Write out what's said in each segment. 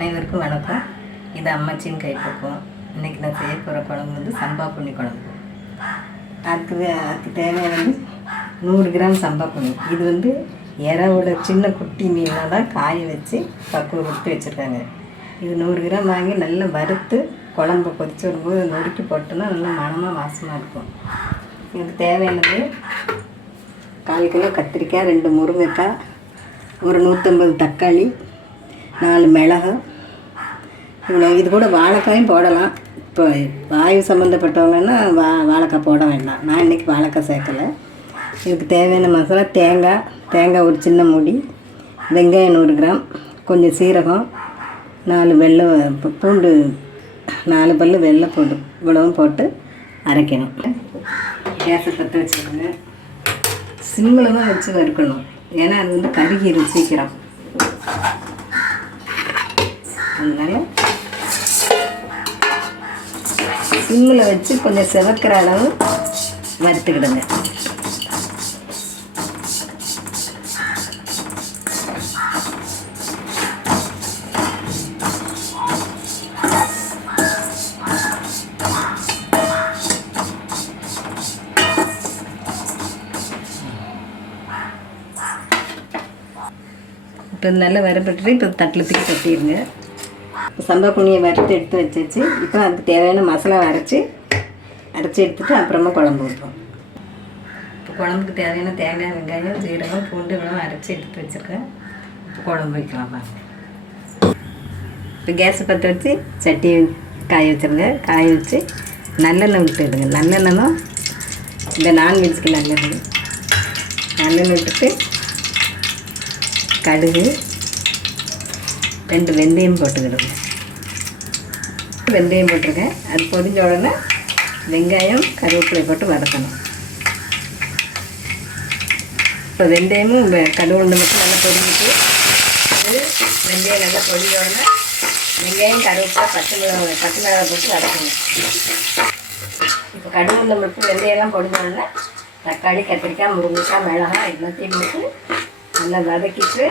அனைவருக்கும் வணக்கம். இது அம்மாச்சின் கைப்பக்கம் இன்னைக்கு நான் செய்ய போகிற குழம்பு வந்து சம்பா புண்ணி குழம்பு. அதுக்கு அதுக்கு அதுக்கு தேவையானது நூறு கிராம் சம்பா புண்ணி இது வந்து இறவோட சின்ன குட்டி மீனாக தான் காய வச்சு பக்குவம் கொடுத்து வச்சுருக்காங்க. இது நூறு கிராம் வாங்கி நல்லா வறுத்து குழம்பு கொதிச்சு வரும்போது நொறுக்கி போட்டோன்னா நல்லா மனமாக வாசமாக இருக்கும். இதுக்கு தேவையானது கால் கிலோ கத்திரிக்காய் ரெண்டு முருங்கைக்காய் ஒரு நூற்றம்பது தக்காளி நாலு மிளகு இவ்வளோ இது கூட வாழைக்காயும் போடலாம். இப்போ வாயு சம்மந்தப்பட்டவங்கன்னா வா வாழைக்காய் போட வேண்டாம். நான் இன்றைக்கி வாழைக்காய் சேர்க்கலை. இதுக்கு தேவையான மசாலா தேங்காய் தேங்காய் ஒரு சின்ன மூடி வெங்காயம் நூறு கிராம் கொஞ்சம் சீரகம் நாலு வெள்ளை பூண்டு நாலு பல்லு வெள்ளை பூண்டு இவ்வளவும் போட்டு அரைக்கணும். கேஸை பற்ற வச்சுக்கோங்க. சிம்மில் தான் வச்சு வறுக்கணும். ஏன்னா அது வந்து கருகிடும் சீக்கிரம். அதனால் சிம்மில் வச்சு கொஞ்சம் செவக்கிற அளவு வறுத்துக்கிடுங்க. இப்போ நல்லா வரப்பட்டு இப்போ தட்டில் தூக்கி கட்டிடுங்க சம்பா புண்ணியை வறுத்து எடுத்து வச்சாச்சு. இப்போ அதுக்கு தேவையான மசாலா அரைச்சி அரைச்சி எடுத்துட்டு அப்புறமா குழம்பு ஊற்றுவோம் இப்போ குழம்புக்கு தேவையான தேங்காய் வெங்காயம் ஜீரகம் பூண்டு இவ்வளோ அரைச்சி எடுத்து வச்சுருக்கேன். இப்போ குழம்பு வைக்கலாம் பாருங்க இப்போ கேஸை பற்ற வச்சு சட்டி காய வச்சுருங்க. காய வச்சு நல்லெண்ணெய் விட்டுடுங்க நல்லெண்ணெய் தான் இந்த நான்வெஜ்க்கு நல்லெண்ணெய். நல்லெண்ணெய் விட்டுட்டு கடுகு ரெண்டு வெந்தயம் போட்டுக்கிடுங்க. வெந்தயம் போட்டிருக்கேன். அது பொதிஞ்ச உடனே வெங்காயம் கருவேப்பிலை போட்டு வதக்கணும். இப்போ வெந்தயமும் வெ- மட்டும் நல்லா பொரிஞ்சிட்டு அது வெந்தயம் நல்லா பொரிஞ்ச உடனே வெங்காயம் கருவேப்பிலை பச்சை மிளகாய் பச்சை மிளகாய் போட்டு வதக்கணும். இப்போ கடுகு மட்டும் வெந்தயம்லாம் பொரிஞ்ச உடனே தக்காளி கத்திரிக்காய் முருங்கைக்காய் மிளகாய் எல்லாத்தையும் போட்டு நல்லா வதக்கிட்டு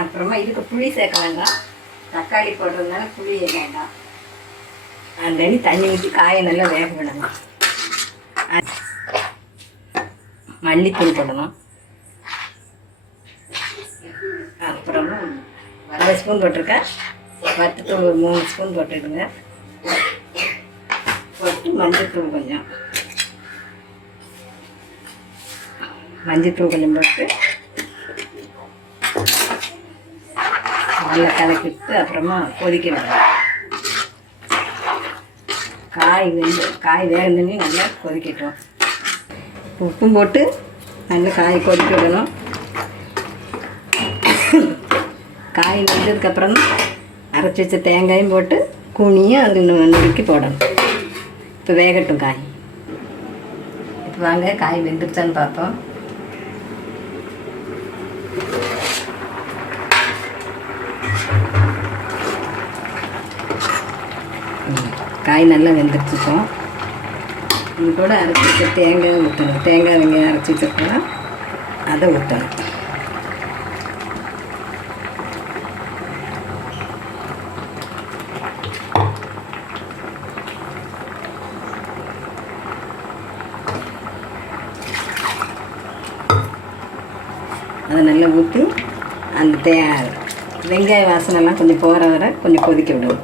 அப்புறமா இதுக்கு புளி சேர்க்க வேண்டாம். தக்காளி போடுறதுனால புளிய வேண்டாம் ஆல்ரெடி தண்ணி ஊற்றி காயை நல்லா வேக விடணும். மல்லித்தூள் போடணும். அப்புறம் அரை ஸ்பூன் போட்டிருக்கேன் வத்தத்தூள் ஒரு மூணு ஸ்பூன் போட்டுடுங்க. போட்டு மஞ்சத்தூள் கொஞ்சம். மஞ்சத்தூள் கொஞ்சம் போட்டு நல்லா கலக்கிட்டு அப்புறமா கொதிக்க விடணும் காய் வெந்து காய் வேகணுன்னே நல்லா கொதிக்கட்டும். உப்பும் போட்டு நல்லா காய் கொதிக்க விடணும். காய் வெந்ததுக்கப்புறம் அரைச்சி வச்ச தேங்காயும் போட்டு கூனியும் அதில் நொறுக்கி போடணும். இப்போ வேகட்டும் காய். இப்போ வாங்க காய் வெந்துருச்சான்னு பார்ப்போம். காய் நல்லா வெந்துருச்சுக்கும் இது கூட அரைச்சி வச்ச தேங்காய் ஊற்றணும் தேங்காய் வெங்காயம் அரைச்சி வச்சிருக்கோம்னா அதை ஊற்றணும் அதை நல்லா ஊற்றி அந்த தே வெங்காய வாசனைலாம் கொஞ்சம் போகிற வரை கொஞ்சம் கொதிக்க விடுவோம்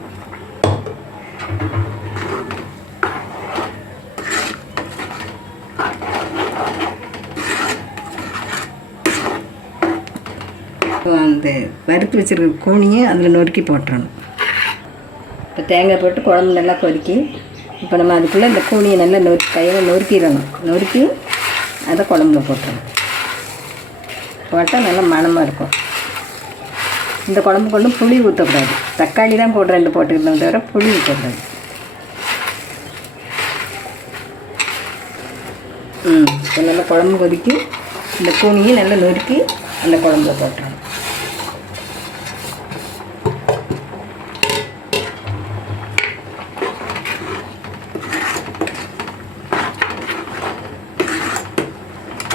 இப்போ அந்த வறுத்து வச்சுருக்க கூனியை அதில் நொறுக்கி போட்டுறணும். இப்போ தேங்காய் போட்டு குழம்பு நல்லா கொதிக்கி இப்போ நம்ம அதுக்குள்ளே இந்த கூனியை நல்லா நொறுக்கி கையில் நொறுக்கிடணும். நொறுக்கி அதை குழம்புல போட்டுறணும். போட்டால் நல்லா மணமாக இருக்கும். இந்த குழம்புக்கு ஒன்றும் புளி ஊற்றக்கூடாது. தக்காளி தான் போட்டு ரெண்டு போட்டுக்கிட்டோம் தவிர புளி ஊற்றக்கூடாது. ம் இப்போ நல்லா குழம்பு கொதிக்கி இந்த கூனியை நல்லா நொறுக்கி அந்த குழம்புல போட்டுறோம்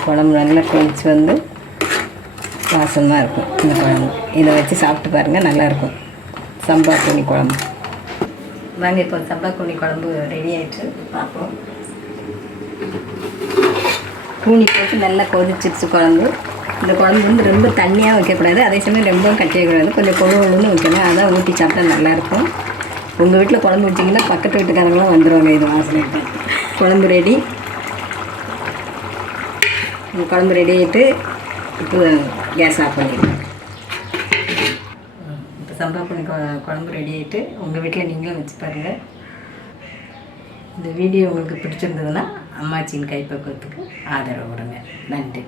குழம்பு நல்லா கொதிச்சு வந்து வாசமாக இருக்கும் இந்த குழம்பு இதை வச்சு சாப்பிட்டு பாருங்கள் நல்லாயிருக்கும் சம்பா துணி குழம்பு. வாங்க இப்போ சம்பா கூனி குழம்பு ரெடி ஆயிடுச்சு பார்ப்போம். கூனி போட்டு நல்லா கொதிச்சிருச்சு குழம்பு. இந்த குழம்பு வந்து ரொம்ப தண்ணியாக வைக்கக்கூடாது. அதே சமயம் ரொம்பவும் கட்டியக்கூடாது கொஞ்சம் கொழு கொழுன்னு வைக்கணும். அதான் ஊற்றி சாப்பிட்டா நல்லாயிருக்கும் உங்கள் வீட்டில் குழம்பு வச்சிங்கன்னா பக்கத்து வீட்டுக்காரங்களாம் வந்துடுவாங்க இது வாசனை குழம்பு ரெடி குழம்பு ரெடி ஆகிட்டு இப்போ கேஸ் ஆஃப் பண்ணிடுங்க இப்போ சம்பா பண்ணி குழம்பு ரெடி ஆகிட்டு உங்கள் வீட்டில் நீங்களும் வச்சு பாருங்கள் இந்த வீடியோ உங்களுக்கு பிடிச்சிருந்ததுன்னா அம்மாச்சியின் கைப்பக்குவத்துக்கு ஆதரவு கொடுங்க. நன்றி.